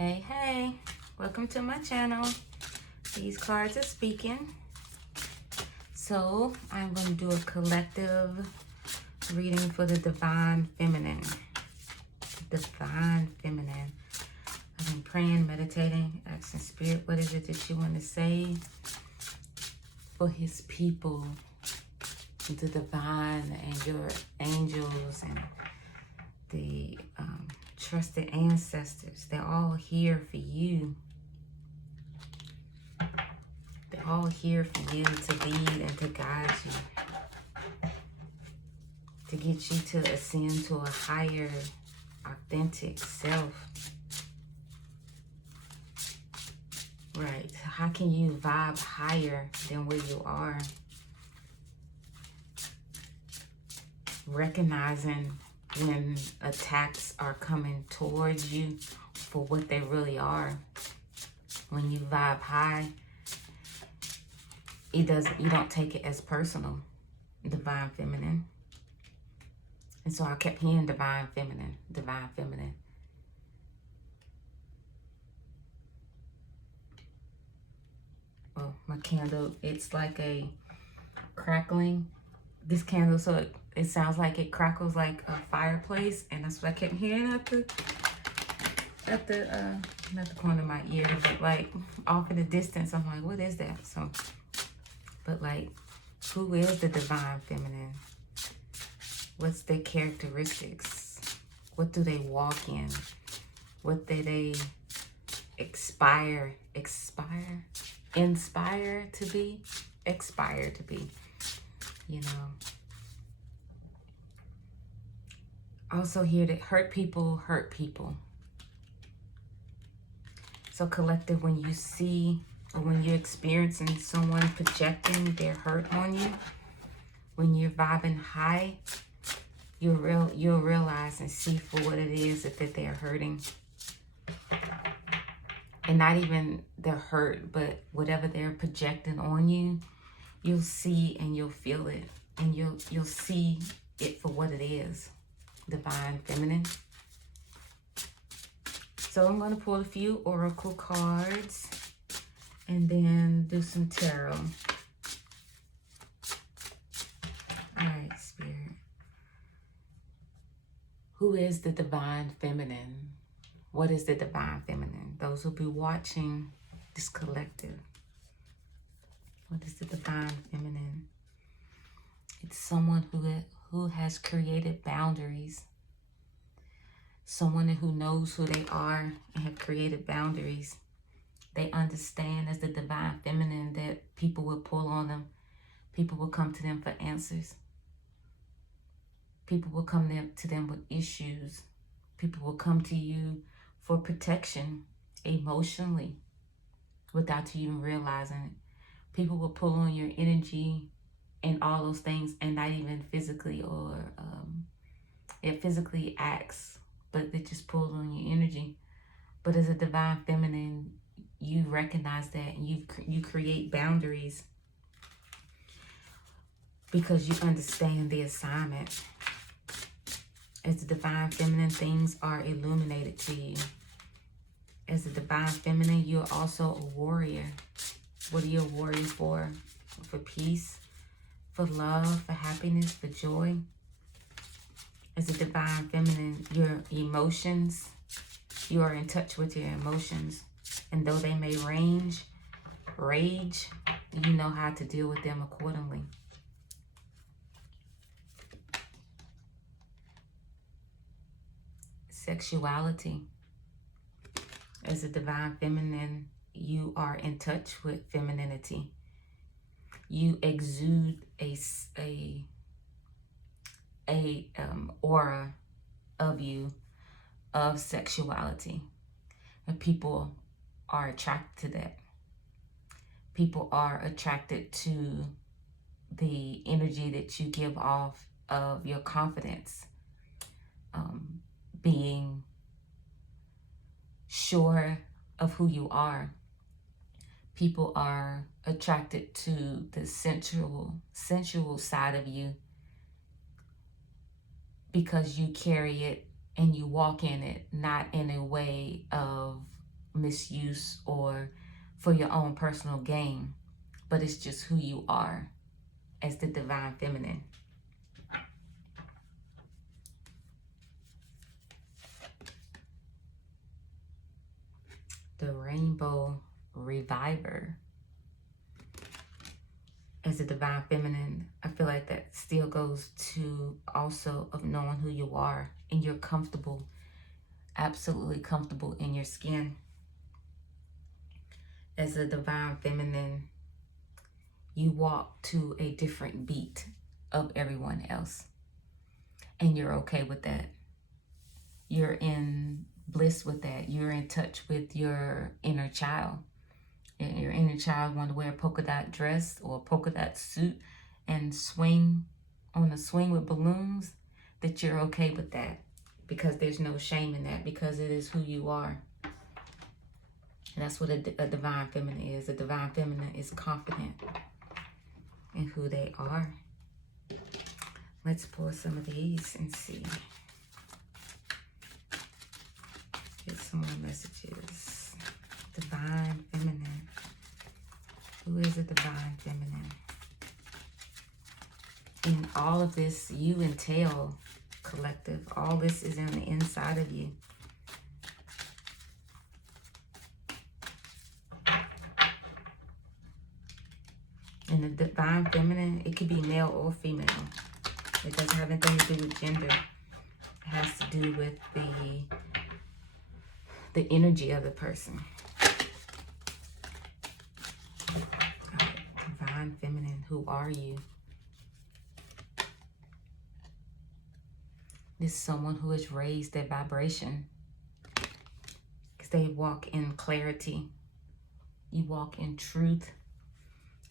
Hey, welcome to my channel. These cards are speaking. So I'm going to do a collective reading for the Divine Feminine. Divine Feminine. I've been praying, meditating, asking Spirit, what is it that you want to say for His people, the divine and your angels and the trusted ancestors. They're all here for you. They're all here for you to lead and to guide you, to get you to ascend to a higher, authentic self. Right. How can you vibe higher than where you are? Recognizing when attacks are coming towards you for what they really are. When you vibe high, you don't take it as personal. Divine Feminine. And so I kept hearing Divine Feminine, Divine Feminine. Oh, my candle, it's like a crackling. This candle, so it sounds like it crackles like a fireplace, and that's what I kept hearing at the not the corner of my ear, but like off in the distance. I'm like, what is that? So, but like, who is the Divine Feminine? What's their characteristics? What do they walk in? What do they inspire to be? Expire to be, you know. Also here that hurt people. So collective, when you see or when you're experiencing someone projecting their hurt on you, when you're vibing high, you'll realize and see for what it is that they're hurting. And not even the hurt, but whatever they're projecting on you, you'll see and you'll feel it. And you'll see it for what it is. Divine Feminine. So I'm going to pull a few oracle cards and then do some tarot. All right, Spirit. Who is the Divine Feminine? What is the Divine Feminine? Those who'll be watching this collective. What is the Divine Feminine? It's someone who has created boundaries. Someone who knows who they are and have created boundaries. They understand as the Divine Feminine that people will pull on them. People will come to them for answers. People will come to them with issues. People will come to you for protection emotionally without you even realizing it. People will pull on your energy and all those things, and not even physically, or it physically acts, but it just pulls on your energy. But as a Divine Feminine, you recognize that, and you create boundaries because you understand the assignment. As a Divine Feminine, things are illuminated to you. As a Divine Feminine, you're also a warrior. What are you a warrior for? For peace, for love, for happiness, for joy. As a Divine Feminine, your emotions, you are in touch with your emotions. And though they may rage, you know how to deal with them accordingly. Sexuality. As a Divine Feminine, you are in touch with femininity. You exude a aura of you, of sexuality. And people are attracted to that. People are attracted to the energy that you give off of your confidence. Being sure of who you are. People are attracted to the sensual side of you because you carry it and you walk in it, not in a way of misuse or for your own personal gain, but it's just who you are as the divine feminine. The rainbow reviver. As a divine feminine, I feel like that still goes to also of knowing who you are, and you're comfortable, absolutely comfortable in your skin. As a divine feminine, you walk to a different beat of everyone else, and you're okay with that. You're in bliss with that. You're in touch with your inner child. And your inner child want to wear a polka dot dress or a polka dot suit and swing on a swing with balloons, that you're okay with that, because there's no shame in that, because it is who you are. And that's what a divine feminine is. A divine feminine is confident in who they are. Let's pull some of these and see. Get some more messages. Divine feminine. Who is a divine feminine? In all of this, you entail, collective. All this is on the inside of you. And the divine feminine, it could be male or female. It doesn't have anything to do with gender. It has to do with the energy of the person. Divine feminine, who are you? This is someone who has raised their vibration, because they walk in clarity. You walk in truth.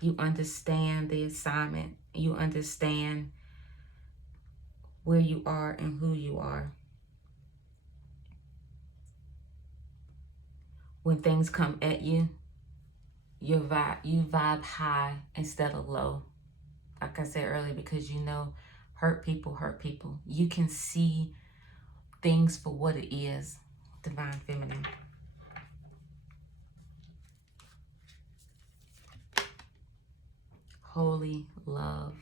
You understand the assignment. You understand where you are and who you are. When things come at you, you vibe high instead of low. Like I said earlier, because you know hurt people hurt people. You can see things for what it is. Divine feminine. Holy love.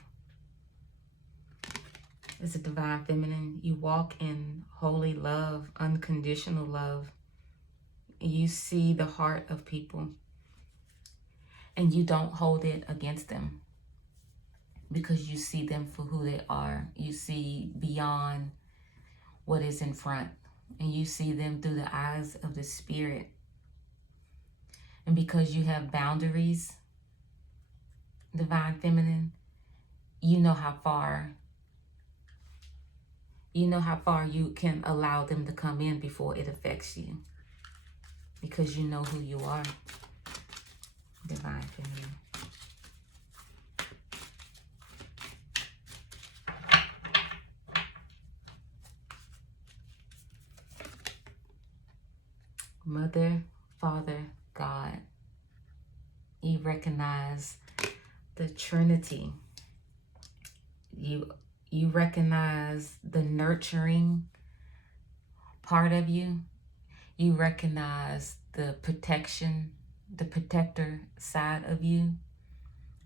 As a divine feminine, you walk in holy love, unconditional love. You see the heart of people, and you don't hold it against them, because you see them for who they are. You see beyond what is in front, and you see them through the eyes of the spirit. And because you have boundaries, divine feminine, you know how far you can allow them to come in before it affects you, because you know who you are. Divine feminine. Mother, Father, God. You recognize the Trinity. You recognize the nurturing part of you. You recognize the protection, the protector side of you.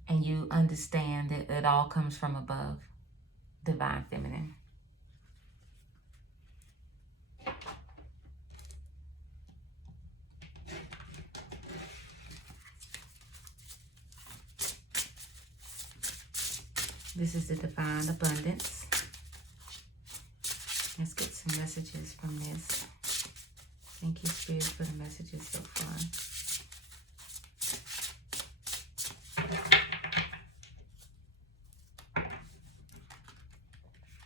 And you understand that it all comes from above. Divine feminine. This is the divine abundance. Let's get some messages from this. Thank you, Spirit, for the messages so far.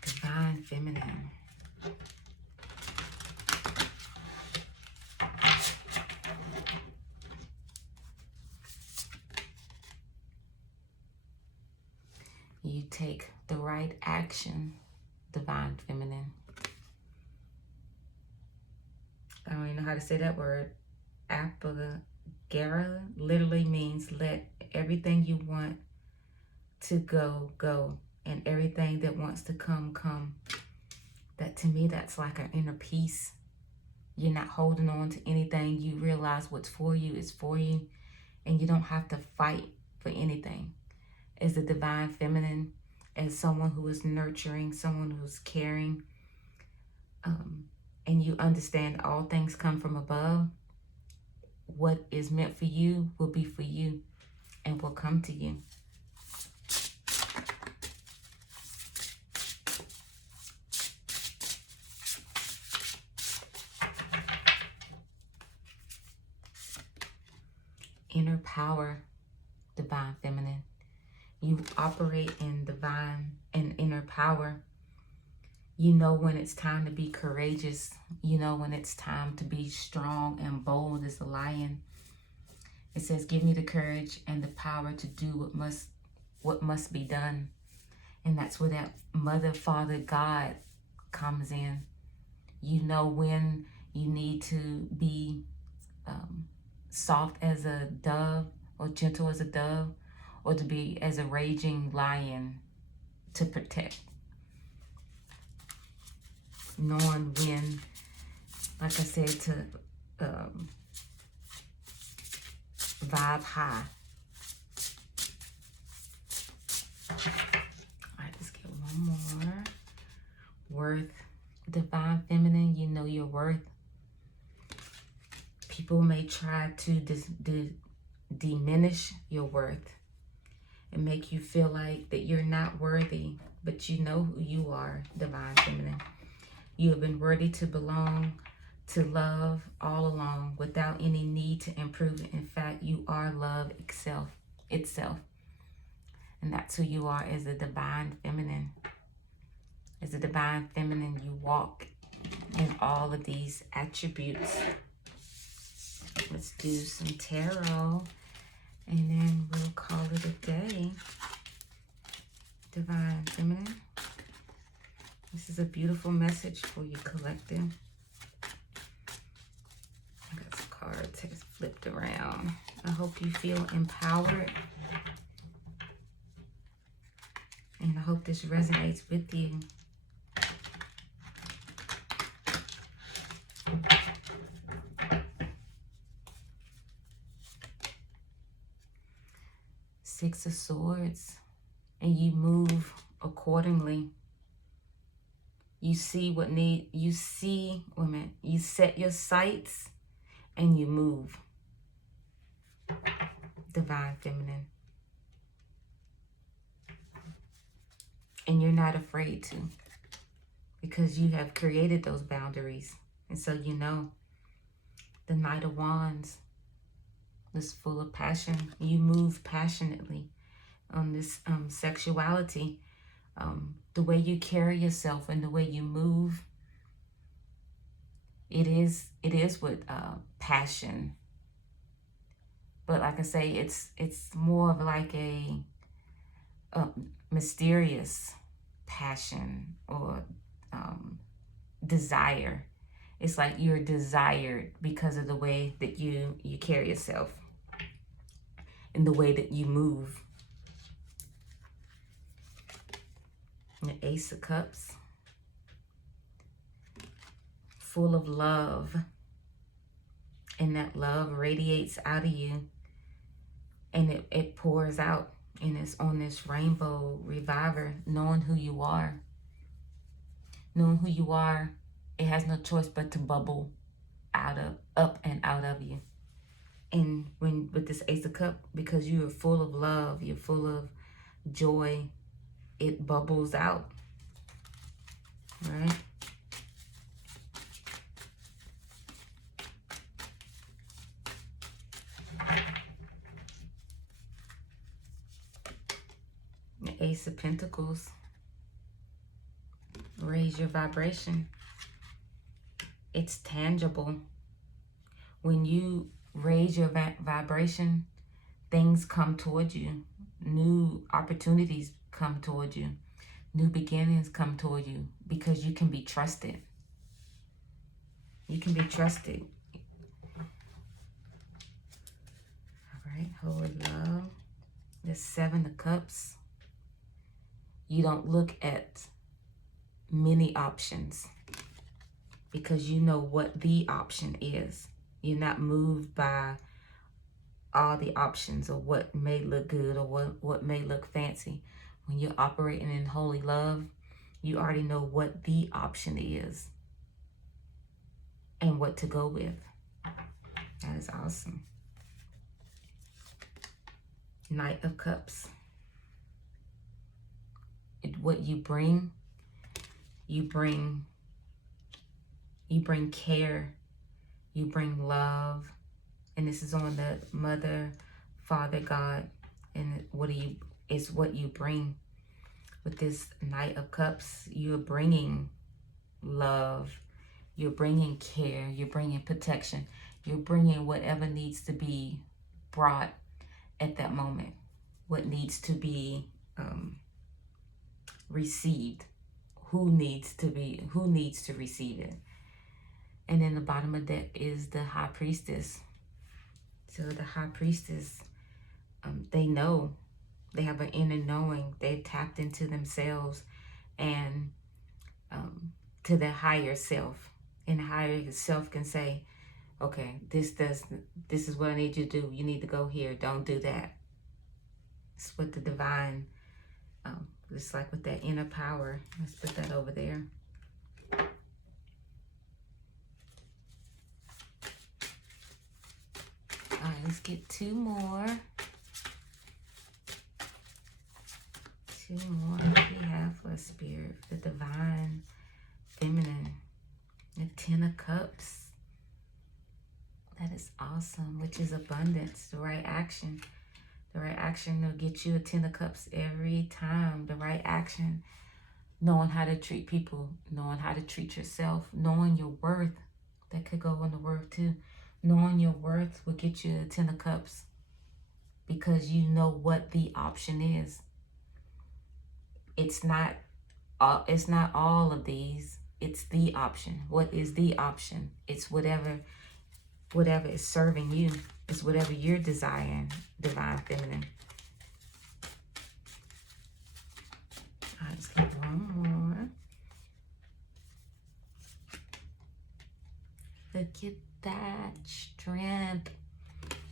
Divine feminine. You take the right action, divine feminine. I don't even know how to say that word. Apagara literally means let everything you want to go, go. And everything that wants to come, come. That to me, that's like an inner peace. You're not holding on to anything. You realize what's for you is for you, and you don't have to fight for anything. As the divine feminine, as someone who is nurturing, someone who's caring, and you understand all things come from above, what is meant for you will be for you and will come to you. Inner power, divine feminine. You operate in divine and inner power. You know when it's time to be courageous. You know when it's time to be strong and bold as a lion. It says, give me the courage and the power to do what must be done. And that's where that Mother, Father, God comes in. You know when you need to be soft as a dove or gentle as a dove, or to be as a raging lion to protect. Knowing when, like I said, to vibe high. All right, let's get one more. Worth, divine feminine, you know your worth. People may try to diminish your worth and make you feel like that you're not worthy, but you know who you are, divine feminine. You have been worthy to belong, to love all along without any need to improve it. In fact, you are love itself. And that's who you are as a divine feminine. As a divine feminine, you walk in all of these attributes. Let's do some tarot, and then we'll call it a day. Divine feminine. This is a beautiful message for you, collective. I got some cards flipped around. I hope you feel empowered. And I hope this resonates with you. Six of Swords. And you move accordingly. You see you set your sights and you move. Divine feminine. And you're not afraid to, because you have created those boundaries. And so you know, the Knight of Wands is full of passion. You move passionately on this sexuality. The way you carry yourself and the way you move, it is with passion. But like I say, it's more of like a mysterious passion or desire. It's like you're desired because of the way that you carry yourself and the way that you move. The Ace of Cups. Full of love. And that love radiates out of you. And it pours out. And it's on this rainbow reviver. Knowing who you are. Knowing who you are. It has no choice but to bubble up and out of you. And with this Ace of Cups, because you are full of love, you're full of joy, it bubbles out, right? The Ace of Pentacles. Raise your vibration. It's tangible. When you raise your vibration, things come towards you. New opportunities come toward you. New beginnings come toward you because you can be trusted. You can be trusted. All right, hold love. The Seven of Cups. You don't look at many options. because you know what the option is. You're not moved by all the options of what may look good or what may look fancy. When you're operating in holy love, you already know what the option is and what to go with. That is awesome. Knight of Cups. What you bring care, you bring love, and this is on the Mother, Father, God, and what you bring. With this Knight of Cups, you're bringing love, you're bringing care, you're bringing protection, you're bringing whatever needs to be brought at that moment, what needs to be received, who needs to receive it. And then the bottom of the deck is the High Priestess. So the High Priestess, they know, they have an inner knowing. They've tapped into themselves and to their higher self. And the higher self can say, okay, this is what I need you to do. You need to go here. Don't do that. It's what the divine, just like with that inner power. Let's put that over there. All right, let's get two more. Two more we have for Spirit. The Divine Feminine. The Ten of Cups. That is awesome, which is abundance. The right action. The right action will get you a Ten of Cups every time. The right action. Knowing how to treat people. Knowing how to treat yourself. Knowing your worth. That could go on the worth too. Knowing your worth will get you a Ten of Cups. Because you know what the option is. It's not all of these. It's the option. What is the option? It's whatever is serving you. It's whatever you're desiring, Divine Feminine. All right, let's get one more. Look at that strength.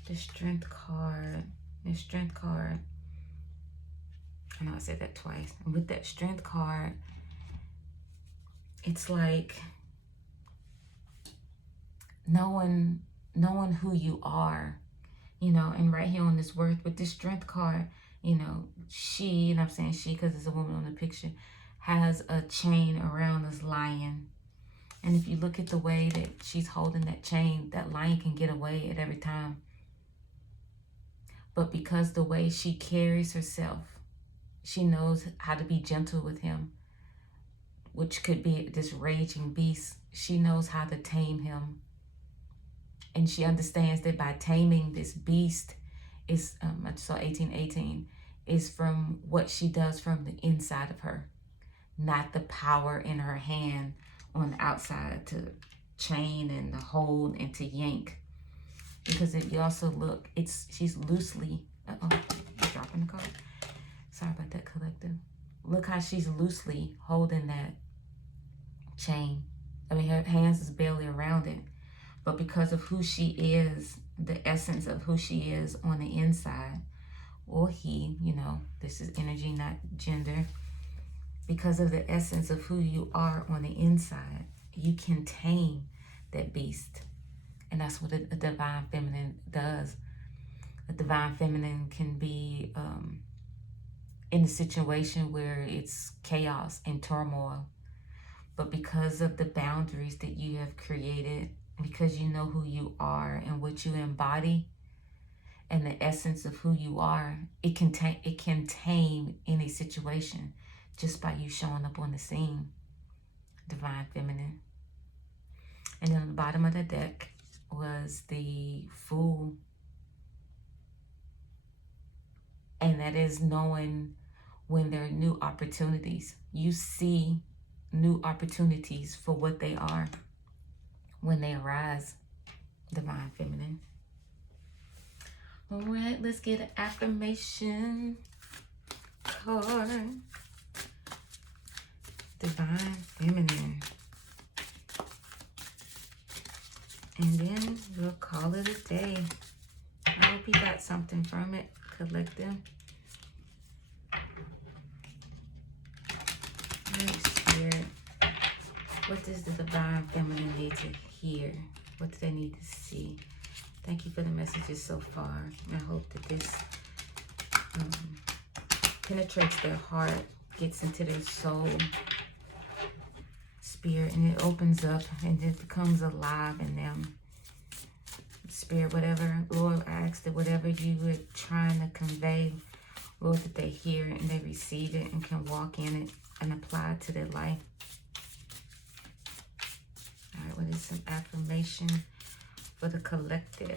The Strength card. The Strength card. I know I said that twice. And with that Strength card, it's like knowing who you are, you know. And right here on this worth, with this Strength card, you know, she, and I'm saying she because it's a woman on the picture, has a chain around this lion. And if you look at the way that she's holding that chain, that lion can get away at every time. But because the way she carries herself, she knows how to be gentle with him, which could be this raging beast. She knows how to tame him. And she understands that by taming this beast, is I saw 1818, is from what she does from the inside of her, not the power in her hand on the outside to chain and to hold and to yank. Because if you also look, she's loosely, dropping the card. Sorry about that, collective. Look how she's loosely holding that chain. I mean, her hands is barely around it. But because of who she is, the essence of who she is on the inside, or he, you know, this is energy, not gender. Because of the essence of who you are on the inside, you can tame that beast. And that's what a Divine Feminine does. A Divine Feminine can be in a situation where it's chaos and turmoil. But because of the boundaries that you have created, because you know who you are and what you embody and the essence of who you are, it can tame any situation just by you showing up on the scene. Divine Feminine. And then on the bottom of the deck was the Fool. And that is knowing when there are new opportunities. You see new opportunities for what they are when they arise. Divine Feminine. All right, let's get an affirmation card. Divine Feminine. And then we'll call it a day. I hope you got something from it, collective. Holy Spirit, what does the Divine Feminine need to hear? What do they need to see? Thank you for the messages so far. I hope that this penetrates their heart, gets into their soul, spirit, and it opens up and it becomes alive in them. Spirit, whatever, Lord, I ask that whatever you were trying to convey, Lord, that they hear it and they receive it and can walk in it and apply it to their life. All right, what is some affirmation for the collective?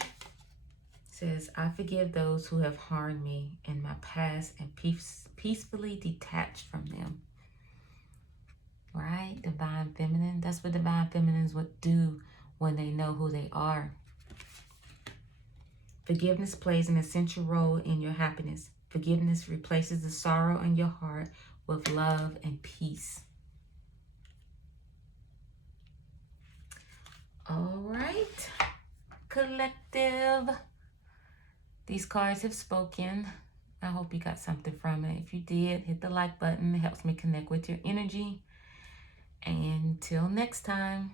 It says, I forgive those who have harmed me in my past and peacefully detach from them. Right? Divine Feminine. That's what Divine Feminines would do when they know who they are. Forgiveness plays an essential role in your happiness. Forgiveness replaces the sorrow in your heart with love and peace. All right, collective. These cards have spoken. I hope you got something from it. If you did, hit the like button. It helps me connect with your energy. And until next time.